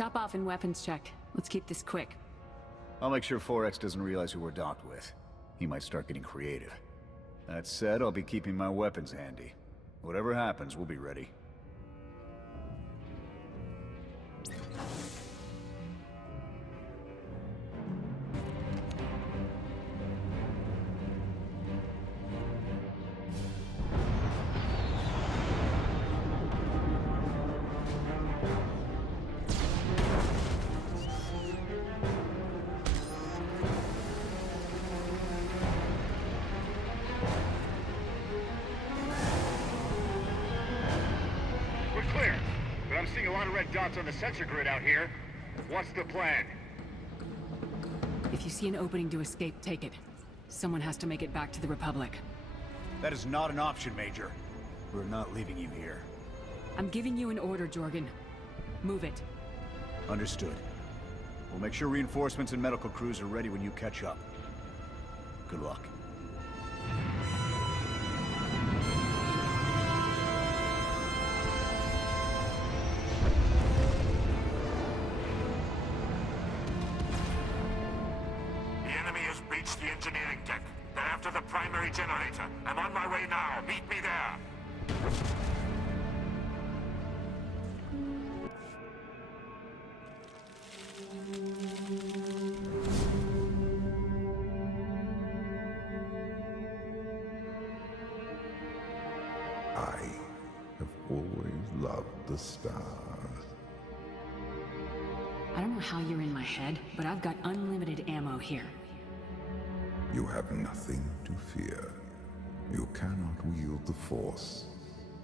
Top off and weapons check. Let's keep this quick. I'll make sure 4X doesn't realize who we're docked with. He might start getting creative. That said, I'll be keeping my weapons handy. Whatever happens, we'll be ready. Dots on the sensor grid out here. What's the plan? If you see an opening to escape, take it. Someone has to make it back to the Republic. That is not an option, Major. We're not leaving you here. I'm giving you an order, Jorgan. Move it. Understood. We'll make sure reinforcements and medical crews are ready when you catch up. Good luck. The engineering deck. They're after the primary generator. I'm on my way now. Meet me there. I have always loved the stars. I don't know how you're in my head, but I've got unlimited ammo here. You have nothing to fear. You cannot wield the Force,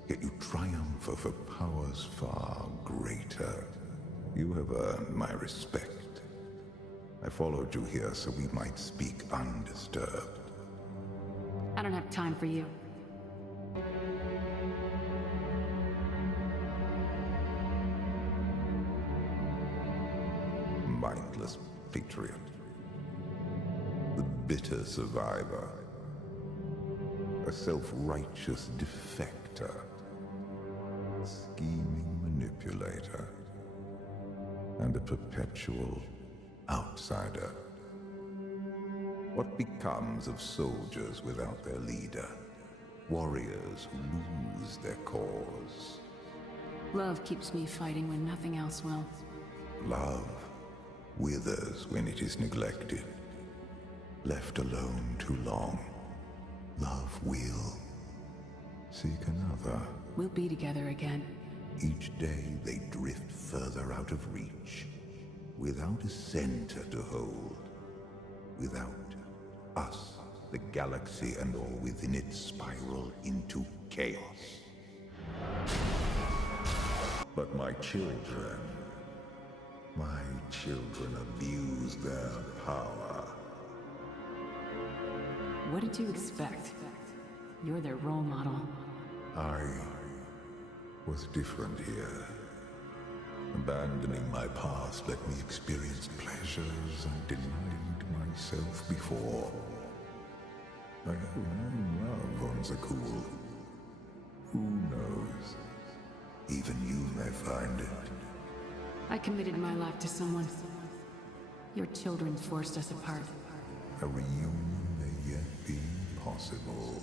yet you triumph over powers far greater. You have earned my respect. I followed you here so we might speak undisturbed. I don't have time for you. Mindless patriot. The bitter survivor. A self-righteous defector. A scheming manipulator. And a perpetual outsider. What becomes of soldiers without their leader? Warriors who lose their cause. Love keeps me fighting when nothing else will. Love withers when it is neglected. Left alone too long, love will seek another. We'll be together again. Each day they drift further out of reach, without a center to hold, without us, the galaxy and all within it spiral into chaos. But my children abuse their power. What did you expect? You're their role model. I was different here. Abandoning my past let me experience pleasures I denied myself before. I have run love on Zakul. Who knows? Even you may find it. I committed my life to someone. Your children forced us apart. A reunion may yet be possible.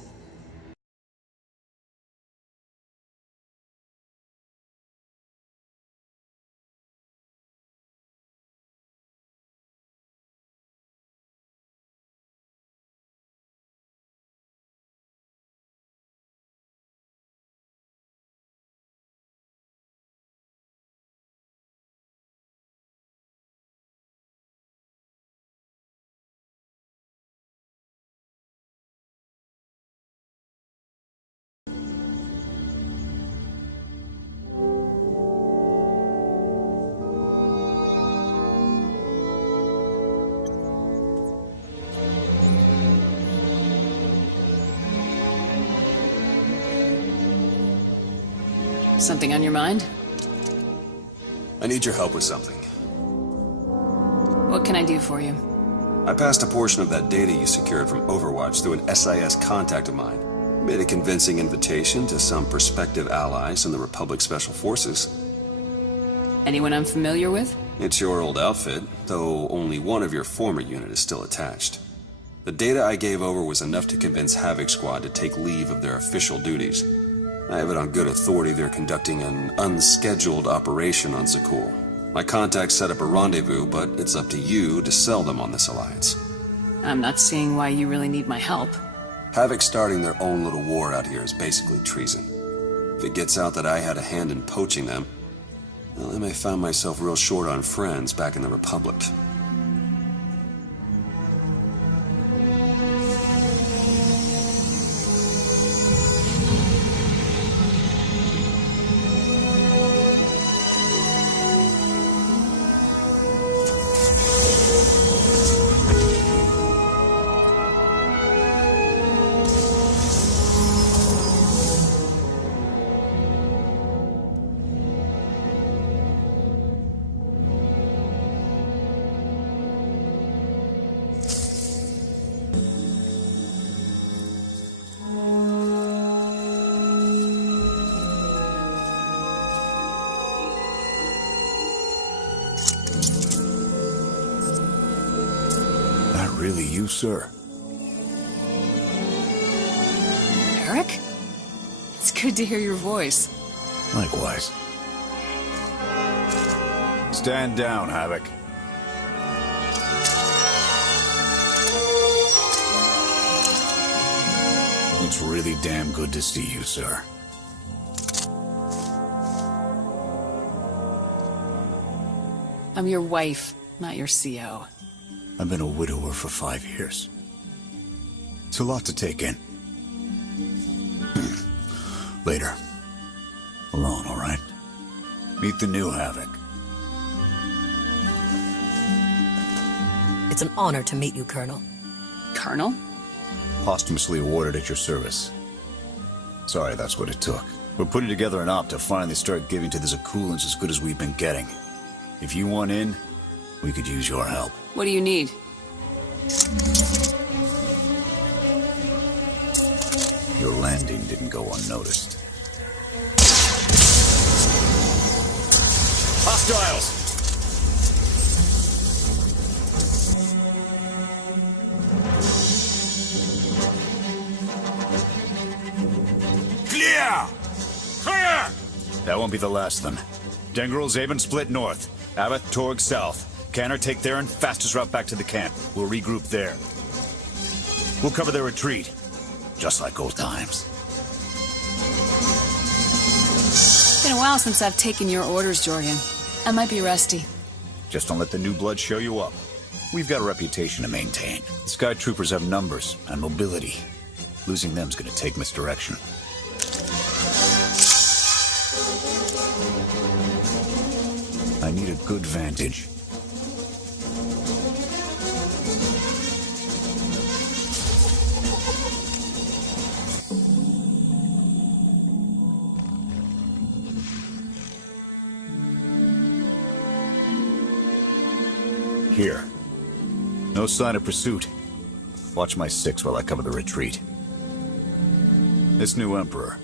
Something on your mind? I need your help with something. What can I do for you? I passed a portion of that data you secured from Overwatch through an SIS contact of mine. Made a convincing invitation to some prospective allies in the Republic Special Forces. Anyone I'm familiar with? It's your old outfit, though only one of your former unit is still attached. The data I gave over was enough to convince Havoc Squad to take leave of their official duties. I have it on good authority they're conducting an unscheduled operation on Zakul. My contacts set up a rendezvous, but it's up to you to sell them on this alliance. I'm not seeing why you really need my help. Havoc starting their own little war out here is basically treason. If it gets out that I had a hand in poaching them, well, I may find myself real short on friends back in the Republic. Really you, sir? Aric? It's good to hear your voice. Likewise. Stand down, Havoc. It's really damn good to see you, sir. I'm your wife, not your CO. I've been a widower for 5 years. It's a lot to take in. Later. Alone, all right? Meet the new Havoc. It's an honor to meet you, Colonel. Colonel? Posthumously awarded at your service. Sorry, that's what it took. We're putting together an op to finally start giving to the Zakulans as good as we've been getting. If you want in, we could use your help. What do you need? Your landing didn't go unnoticed. Hostiles! Clear! Clear! That won't be the last of them. Dengrel, Zaben split north. Abbott, Torg south. Canner take there and fastest route back to the camp. We'll regroup there. We'll cover their retreat. Just like old times. Been a while since I've taken your orders, Jorgan. I might be rusty. Just don't let the new blood show you up. We've got a reputation to maintain. The Sky Troopers have numbers and mobility. Losing them's gonna take misdirection. I need a good vantage. Here. No sign of pursuit. Watch my 6 while I cover the retreat. This new Emperor.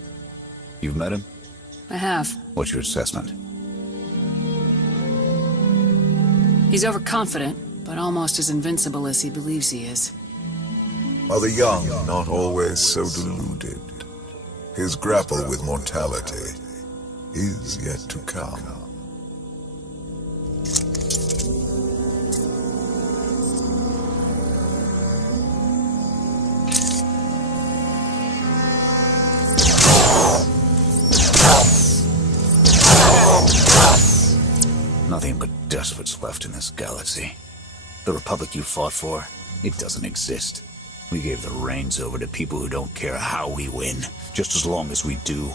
You've met him? I have. What's your assessment? He's overconfident, but almost as invincible as he believes he is. Are the young not always so deluded? His grapple with mortality is yet to come. Nothing but dust what's left in this galaxy. The Republic you fought for, it doesn't exist. We gave the reins over to people who don't care how we win, just as long as we do.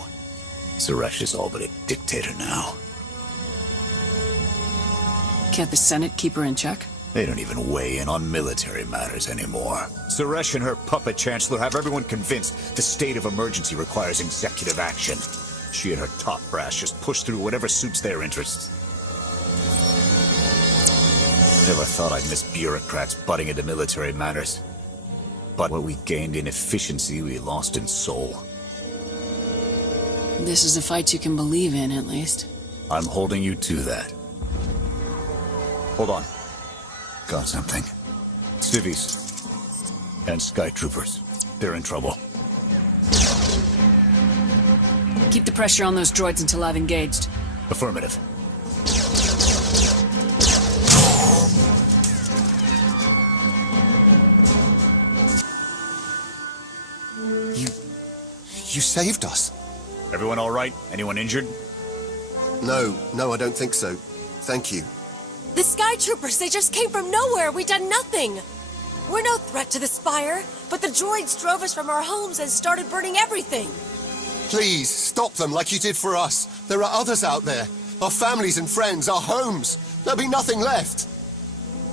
Suresh is all but a dictator now. Can't the Senate keep her in check? They don't even weigh in on military matters anymore. Suresh and her puppet chancellor have everyone convinced the state of emergency requires executive action. She and her top brass just push through whatever suits their interests. Never thought I'd miss bureaucrats butting into military matters. But what we gained in efficiency, we lost in soul. This is a fight you can believe in, at least. I'm holding you to that. Hold on. Got something. Civvies. And Sky Troopers. They're in trouble. Keep the pressure on those droids until I've engaged. Affirmative. You saved us. Everyone all right? Anyone injured? No, I don't think so. Thank you. The Sky Troopers, they just came from nowhere. We done nothing. We're no threat to the Spire, but the droids drove us from our homes and started burning everything. Please, stop them like you did for us. There are others out there. Our families and friends, our homes. There'll be nothing left.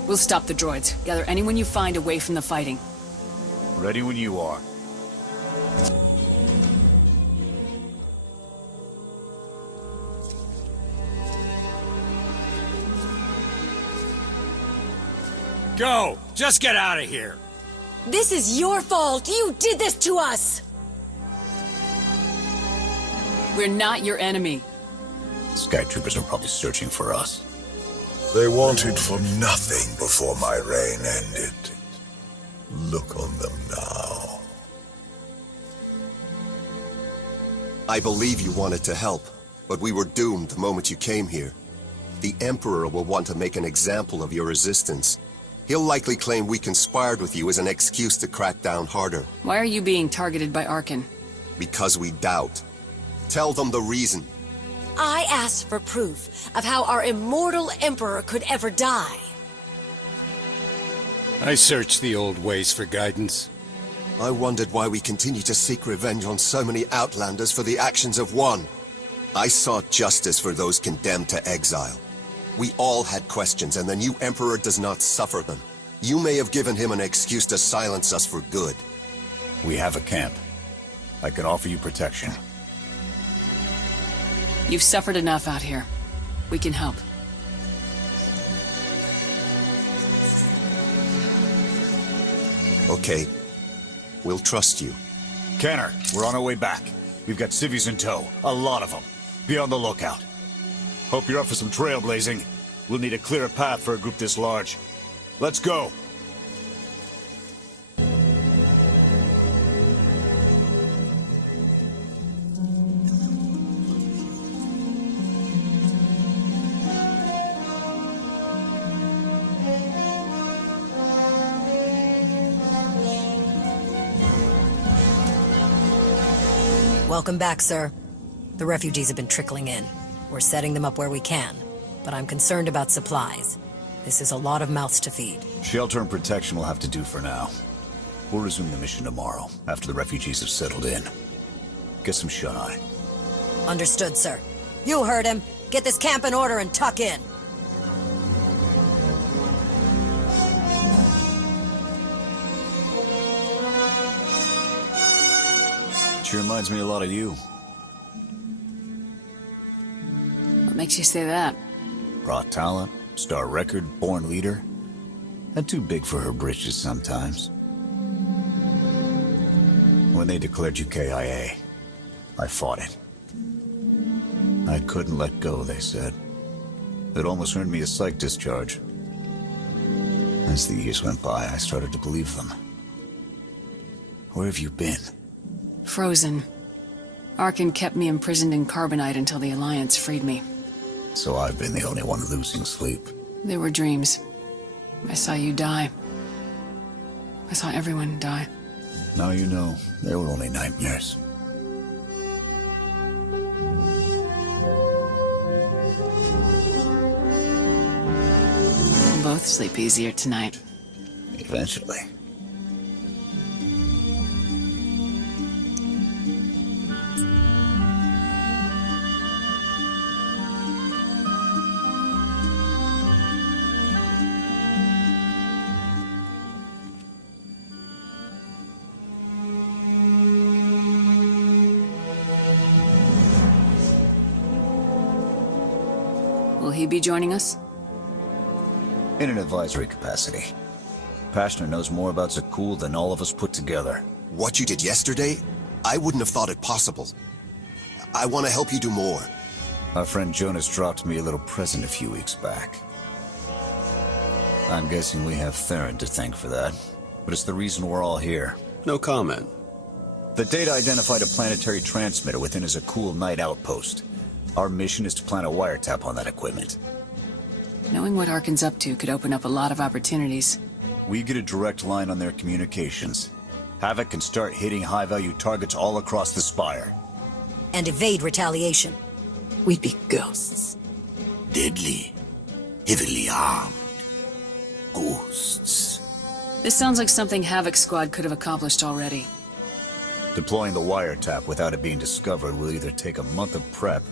We'll stop the droids. Gather anyone you find away from the fighting. Ready when you are. Go! Just get out of here! This is your fault. You did this to us. We're not your enemy. Sky Troopers are probably searching for us. They wanted for nothing before my reign ended. Look on them now. I believe you wanted to help, but we were doomed the moment you came here. The Emperor will want to make an example of your resistance. He'll likely claim we conspired with you as an excuse to crack down harder. Why are you being targeted by Arkin? Because we doubt. Tell them the reason. I asked for proof of how our immortal Emperor could ever die. I searched the old ways for guidance. I wondered why we continue to seek revenge on so many Outlanders for the actions of one. I sought justice for those condemned to exile. We all had questions, and the new Emperor does not suffer them. You may have given him an excuse to silence us for good. We have a camp. I can offer you protection. You've suffered enough out here. We can help. Okay. We'll trust you. Kenner, we're on our way back. We've got civvies in tow. A lot of them. Be on the lookout. Hope you're up for some trailblazing. We'll need a clearer path for a group this large. Let's go! Welcome back, sir. The refugees have been trickling in. We're setting them up where we can, but I'm concerned about supplies. This is a lot of mouths to feed. Shelter and protection will have to do for now. We'll resume the mission tomorrow, after the refugees have settled in. Get some shut-eye. Understood, sir. You heard him. Get this camp in order and tuck in. Sure reminds me a lot of you. What makes you say that? Raw talent, star record, born leader. And too big for her britches sometimes. When they declared you KIA, I fought it. I couldn't let go, they said. It almost earned me a psych discharge. As the years went by, I started to believe them. Where have you been? Frozen. Arkin kept me imprisoned in carbonite until the Alliance freed me. So I've been the only one losing sleep. They were dreams. I saw you die. I saw everyone die. Now you know, they were only nightmares. We'll both sleep easier tonight. Eventually. Will he be joining us? In an advisory capacity. Pashner knows more about Zakul than all of us put together. What you did yesterday, I wouldn't have thought it possible. I want to help you do more. Our friend Jonas dropped me a little present a few weeks back. I'm guessing we have Theron to thank for that. But it's the reason we're all here. No comment. The data identified a planetary transmitter within his Akul Night outpost. Our mission is to plant a wiretap on that equipment. Knowing what Arkan's up to could open up a lot of opportunities. We get a direct line on their communications. Havoc can start hitting high-value targets all across the Spire. And evade retaliation. We'd be ghosts. Deadly. Heavily armed. Ghosts. This sounds like something Havoc Squad could have accomplished already. Deploying the wiretap without it being discovered will either take a month of prep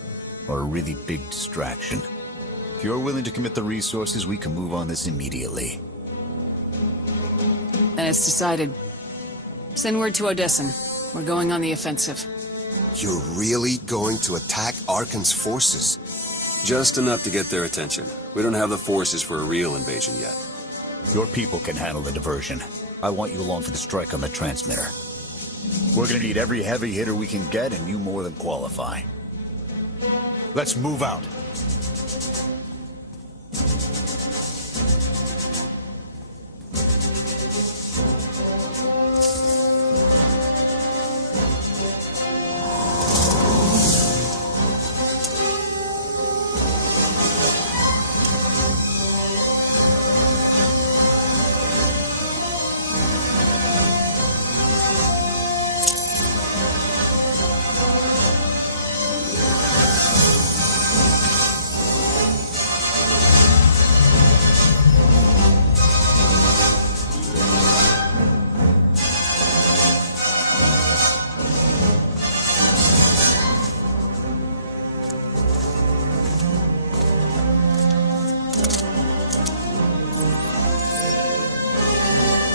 or a really big distraction. If you're willing to commit the resources, we can move on this immediately. Then it's decided. Send word to Odessen. We're going on the offensive. You're really going to attack Arkan's forces? Just enough to get their attention. We don't have the forces for a real invasion yet. Your people can handle the diversion. I want you along for the strike on the transmitter. We're gonna need every heavy hitter we can get, and you more than qualify. Let's move out.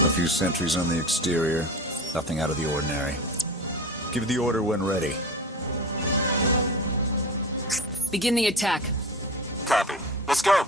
A few sentries on the exterior. Nothing out of the ordinary. Give the order when ready. Begin the attack. Copy. Let's go.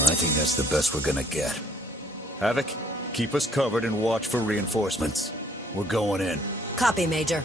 I think that's the best we're gonna get. Havoc, keep us covered and watch for reinforcements. We're going in. Copy, Major.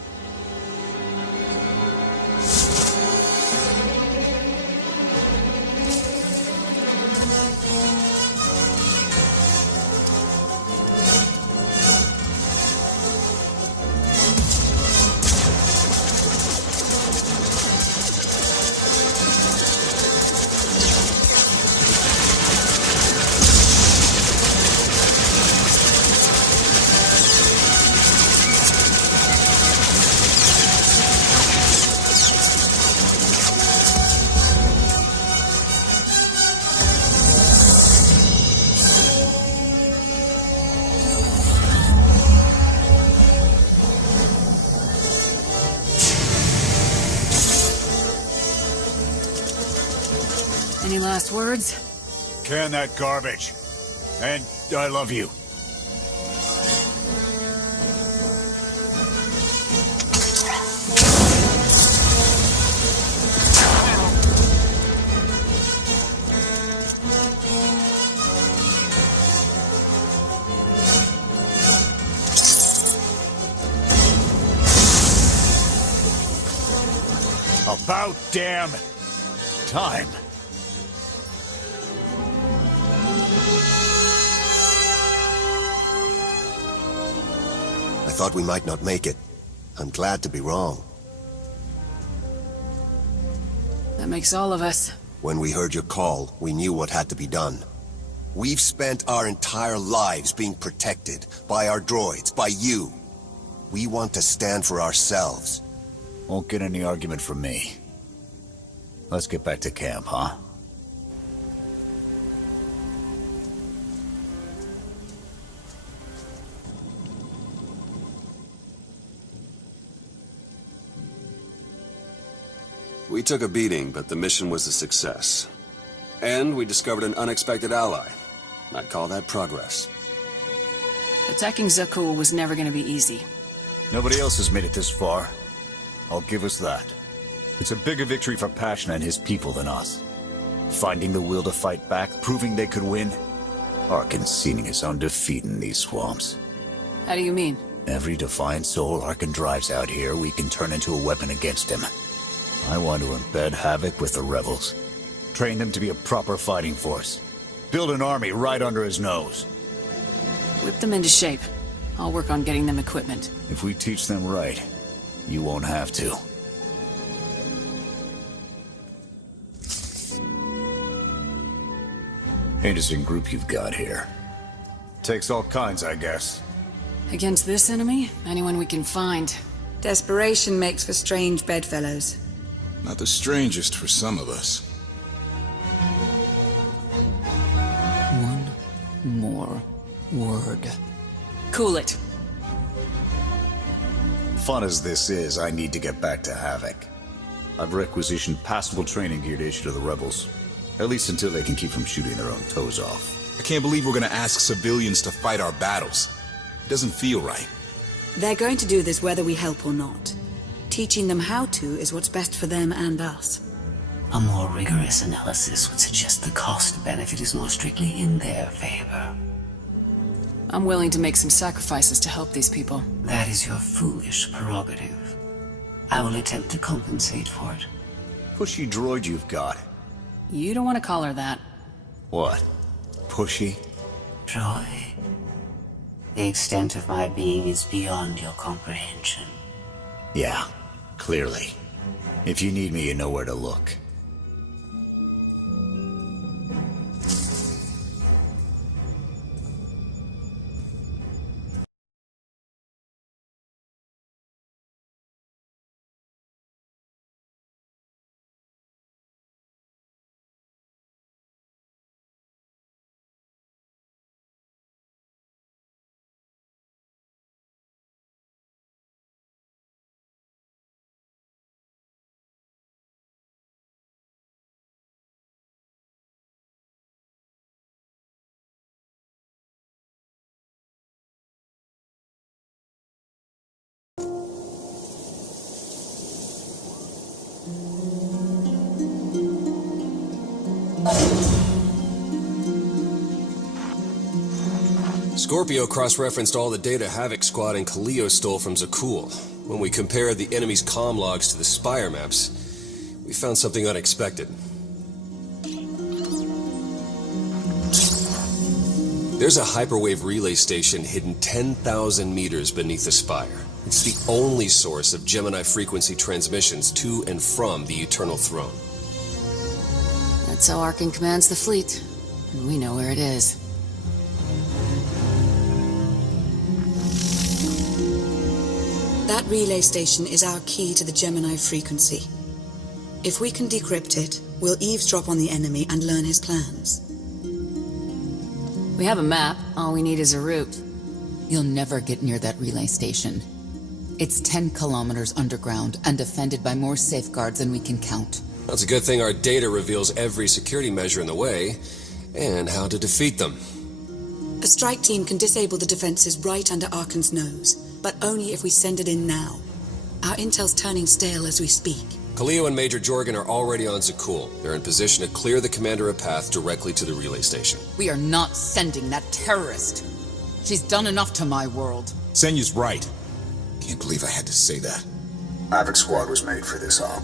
Any last words? Can that garbage. And I love you. About damn time. I thought we might not make it. I'm glad to be wrong. That makes all of us. When we heard your call, we knew what had to be done. We've spent our entire lives being protected by our droids, by you. We want to stand for ourselves. Won't get any argument from me. Let's get back to camp, huh? We took a beating, but the mission was a success. And we discovered an unexpected ally. I'd call that progress. Attacking Zakul was never gonna be easy. Nobody else has made it this far. I'll give us that. It's a bigger victory for Passion and his people than us. Finding the will to fight back, proving they could win. Are conceding his own defeat in these swamps. How do you mean? Every defiant soul Arkan drives out here, we can turn into a weapon against him. I want to embed Havoc with the rebels. Train them to be a proper fighting force. Build an army right under his nose. Whip them into shape. I'll work on getting them equipment. If we teach them right, you won't have to. Interesting group you've got here. Takes all kinds, I guess. Against this enemy, anyone we can find. Desperation makes for strange bedfellows. Not the strangest for some of us. One more word. Cool it. Fun as this is, I need to get back to Havoc. I've requisitioned passable training gear to issue to the rebels. At least until they can keep from shooting their own toes off. I can't believe we're gonna ask civilians to fight our battles. It doesn't feel right. They're going to do this whether we help or not. Teaching them how to is what's best for them and us. A more rigorous analysis would suggest the cost-benefit is more strictly in their favor. I'm willing to make some sacrifices to help these people. That is your foolish prerogative. I will attempt to compensate for it. Pushy droid you've got. You don't want to call her that. What? Pushy? Troy, the extent of my being is beyond your comprehension. Yeah, clearly. If you need me, you know where to look. Scorpio cross-referenced all the data Havoc Squad and Kaleo stole from Zakul. When we compared the enemy's comm logs to the Spire maps, we found something unexpected. There's a hyperwave relay station hidden 10,000 meters beneath the Spire. It's the only source of Gemini frequency transmissions to and from the Eternal Throne. That's how Arkan commands the fleet. And we know where it is. That relay station is our key to the Gemini frequency. If we can decrypt it, we'll eavesdrop on the enemy and learn his plans. We have a map. All we need is a route. You'll never get near that relay station. It's 10 kilometers underground and defended by more safeguards than we can count. That's a good thing our data reveals every security measure in the way, and how to defeat them. A strike team can disable the defenses right under Arkan's nose, but only if we send it in now. Our intel's turning stale as we speak. Kaleo and Major Jorgan are already on Zakul. They're in position to clear the commander a path directly to the relay station. We are not sending that terrorist. She's done enough to my world. Senyu's right. Can't believe I had to say that. Havoc Squad was made for this op.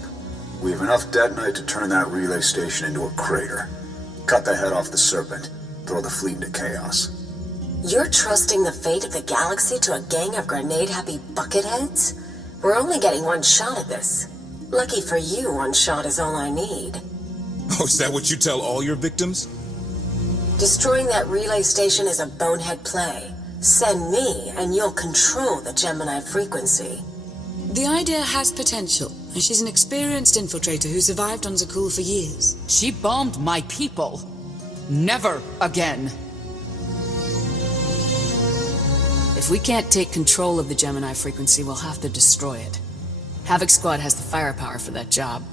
We have enough detonite to turn that relay station into a crater. Cut the head off the Serpent. Throw the fleet into chaos. You're trusting the fate of the galaxy to a gang of grenade-happy bucketheads? We're only getting one shot at this. Lucky for you, one shot is all I need. Oh, is that what you tell all your victims? Destroying that relay station is a bonehead play. Send me, and you'll control the Gemini frequency. The idea has potential, and she's an experienced infiltrator who survived on Zakul for years. She bombed my people. Never again. If we can't take control of the Gemini frequency, we'll have to destroy it. Havoc Squad has the firepower for that job.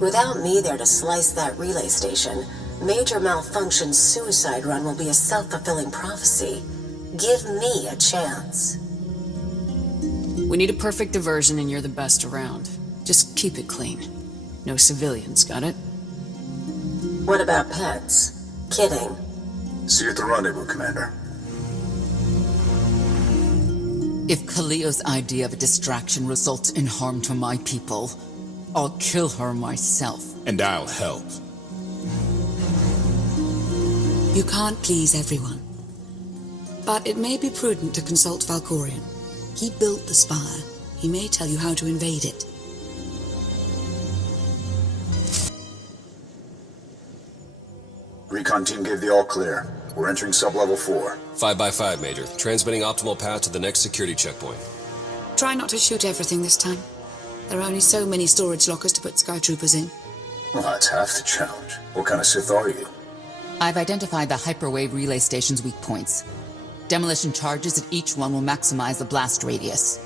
Without me there to slice that relay station, Major Malfunction's suicide run will be a self-fulfilling prophecy. Give me a chance. We need a perfect diversion and you're the best around. Just keep it clean. No civilians, got it? What about pets? Kidding. See you at the rendezvous, Commander. If Kaliyo's idea of a distraction results in harm to my people, I'll kill her myself. And I'll help. You can't please everyone. But it may be prudent to consult Valkorion. He built the spire. He may tell you how to invade it. Recon team gave the all clear. We're entering sub-level 4. 5x5, Major. Transmitting optimal path to the next security checkpoint. Try not to shoot everything this time. There are only so many storage lockers to put Sky Troopers in. Well, that's half the challenge. What kind of Sith are you? I've identified the hyperwave relay station's weak points. Demolition charges at each one will maximize the blast radius.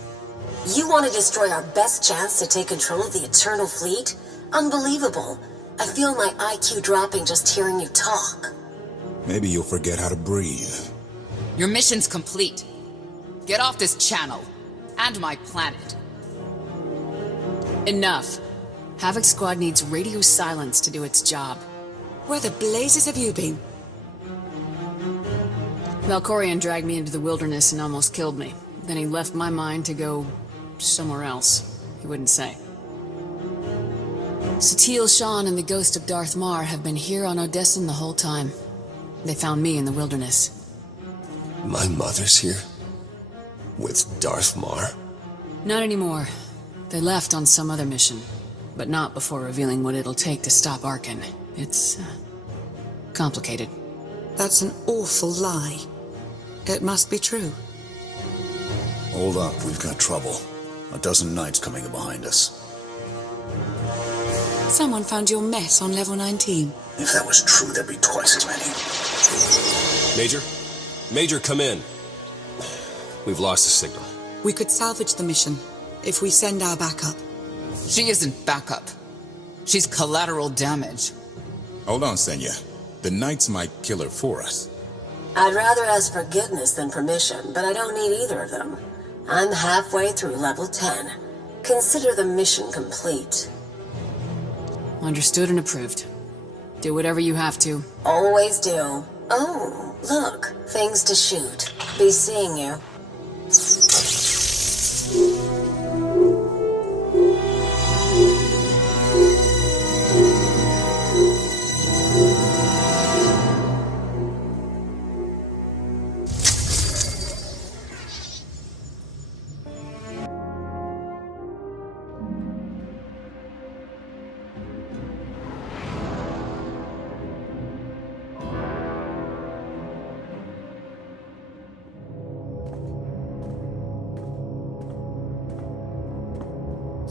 You want to destroy our best chance to take control of the Eternal Fleet? Unbelievable. I feel my IQ dropping just hearing you talk. Maybe you'll forget how to breathe. Your mission's complete. Get off this channel. And my planet. Enough. Havoc Squad needs radio silence to do its job. Where the blazes have you been? Valkorion dragged me into the wilderness and almost killed me. Then he left my mind to go somewhere else. He wouldn't say. Satele Shan and the ghost of Darth Mar have been here on Odessan the whole time. They found me in the wilderness. My mother's here? With Darth Mar? Not anymore. They left on some other mission. But not before revealing what it'll take to stop Arkan. It's complicated. That's an awful lie. It must be true. Hold up, we've got trouble. A dozen knights coming behind us. Someone found your mess on level 19. If that was true, there'd be twice as many. Major? Major, come in. We've lost the signal. We could salvage the mission if we send our backup. She isn't backup. She's collateral damage. Hold on, Senya. The Knights might kill her for us. I'd rather ask forgiveness than permission, but I don't need either of them. I'm halfway through level 10. Consider the mission complete. Understood and approved. Do whatever you have to. Always do. Oh, look. Things to shoot. Be seeing you.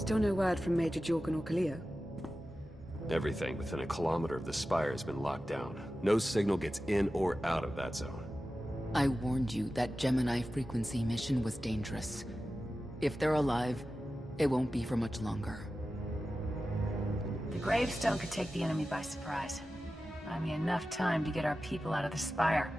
Still no word from Major Jorgan or Kaliyo? Everything within a kilometer of the spire has been locked down. No signal gets in or out of that zone. I warned you that Gemini frequency mission was dangerous. If they're alive, it won't be for much longer. The gravestone could take the enemy by surprise. Buy me enough time to get our people out of the spire.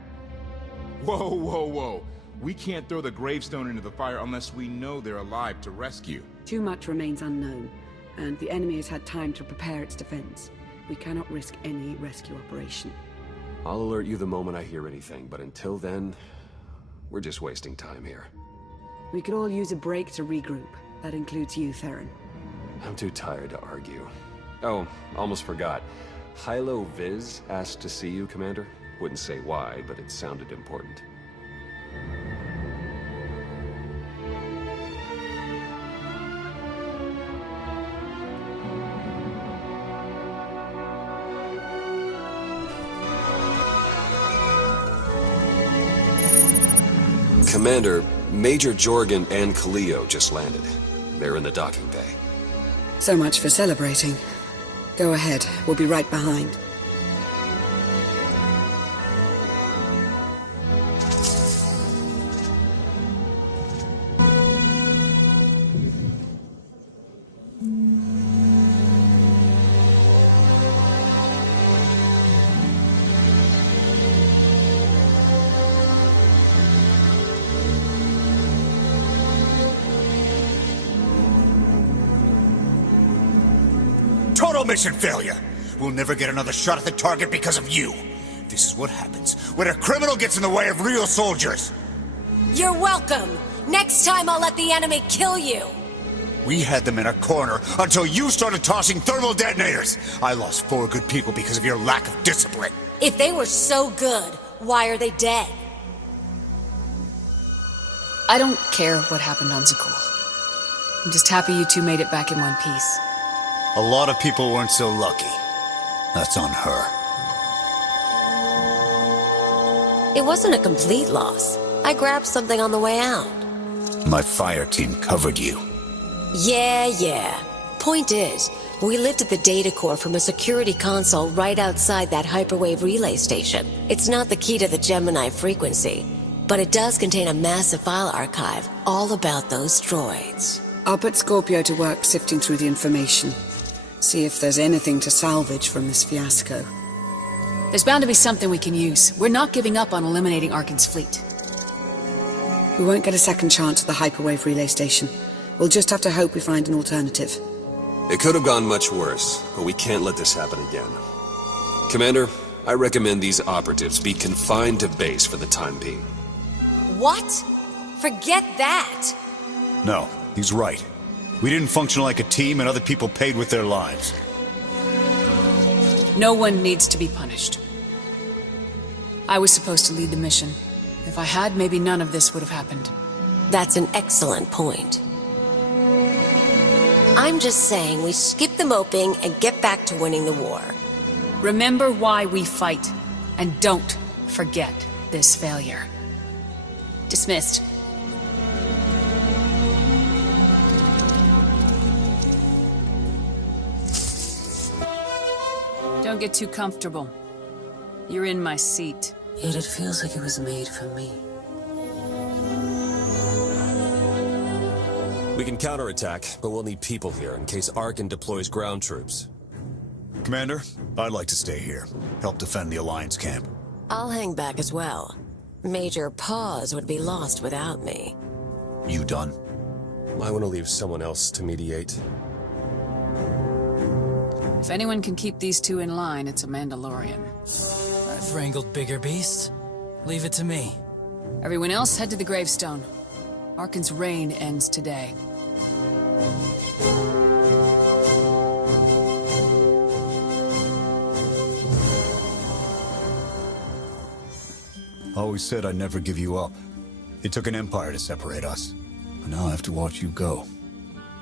Whoa, whoa, whoa. We can't throw the gravestone into the fire unless we know they're alive to rescue. Too much remains unknown, and the enemy has had time to prepare its defense. We cannot risk any rescue operation. I'll alert you the moment I hear anything, but until then, we're just wasting time here. We could all use a break to regroup. That includes you, Theron. I'm too tired to argue. Oh, almost forgot. Hylo Viz asked to see you, Commander. Wouldn't say why, but it sounded important. Commander, Major Jorgan and Kaliyo just landed. They're in the docking bay. So much for celebrating. Go ahead, we'll be right behind. Total mission failure! We'll never get another shot at the target because of you. This is what happens when a criminal gets in the way of real soldiers. You're welcome. Next time I'll let the enemy kill you. We had them in a corner until you started tossing thermal detonators. I lost 4 good people because of your lack of discipline. If they were so good, why are they dead? I don't care what happened on Zakul. I'm just happy you two made it back in one piece. A lot of people weren't so lucky. That's on her. It wasn't a complete loss. I grabbed something on the way out. My fire team covered you. Yeah. Point is, we lifted the data core from a security console right outside that hyperwave relay station. It's not the key to the Gemini frequency, but it does contain a massive file archive all about those droids. I'll put Scorpio to work sifting through the information. See if there's anything to salvage from this fiasco. There's bound to be something we can use. We're not giving up on eliminating Arkan's fleet. We won't get a second chance at the hyperwave relay station. We'll just have to hope we find an alternative. It could have gone much worse, but we can't let this happen again. Commander, I recommend these operatives be confined to base for the time being. What? Forget that! No, he's right. We didn't function like a team and other people paid with their lives. No one needs to be punished. I was supposed to lead the mission. If I had, maybe none of this would have happened. That's an excellent point. I'm just saying we skip the moping and get back to winning the war. Remember why we fight, and don't forget this failure. Dismissed. Don't get too comfortable. You're in my seat. Yet it feels like it was made for me. We can counterattack, but we'll need people here in case Arkan deploys ground troops. Commander, I'd like to stay here. Help defend the Alliance camp. I'll hang back as well. Major Pause would be lost without me. You done? I want to leave someone else to mediate. If anyone can keep these two in line, it's a Mandalorian. I've wrangled bigger beasts. Leave it to me. Everyone else head to the gravestone. Arkan's reign ends today. Always said I'd never give you up. It took an empire to separate us. But now I have to watch you go.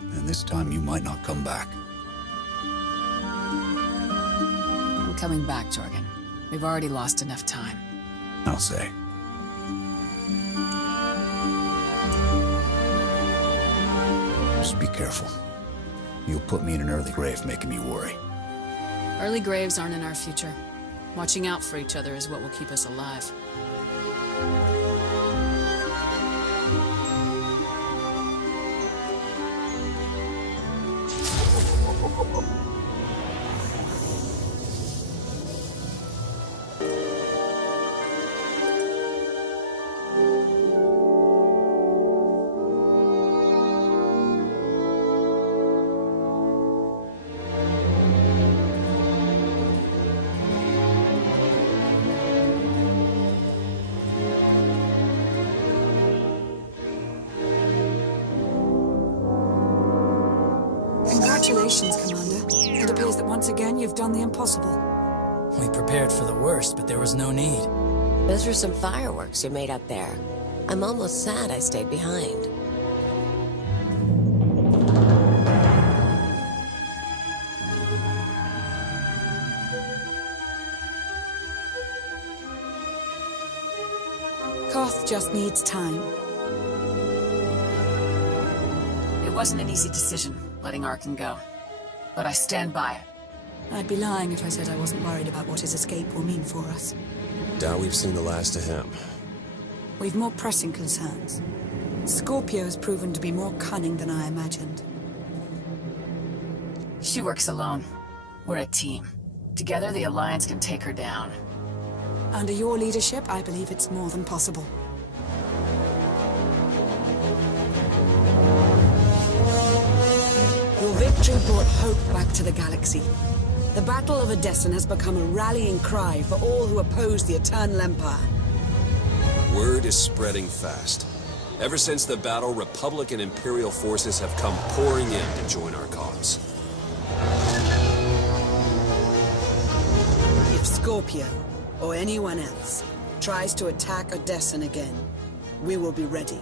And this time you might not come back. I'm coming back, Jorgan. We've already lost enough time. I'll say. Just be careful. You'll put me in an early grave making me worry. Early graves aren't in our future. Watching out for each other is what will keep us alive. Congratulations, Commander. It appears that once again you've done the impossible. We prepared for the worst, but there was no need. Those were some fireworks you made up there. I'm almost sad I stayed behind. Koth just needs time. It wasn't an easy decision, letting Arkan go. But I stand by it. I'd be lying if I said I wasn't worried about what his escape will mean for us. Doubt we've seen the last of him. We've more pressing concerns. Scorpio has proven to be more cunning than I imagined. She works alone. We're a team. Together, the Alliance can take her down. Under your leadership, I believe it's more than possible. Your victory brought hope back to the galaxy. The Battle of Odessen has become a rallying cry for all who oppose the Eternal Empire. Word is spreading fast. Ever since the battle, Republic and Imperial forces have come pouring in to join our cause. If Scorpio, or anyone else, tries to attack Odessen again, we will be ready.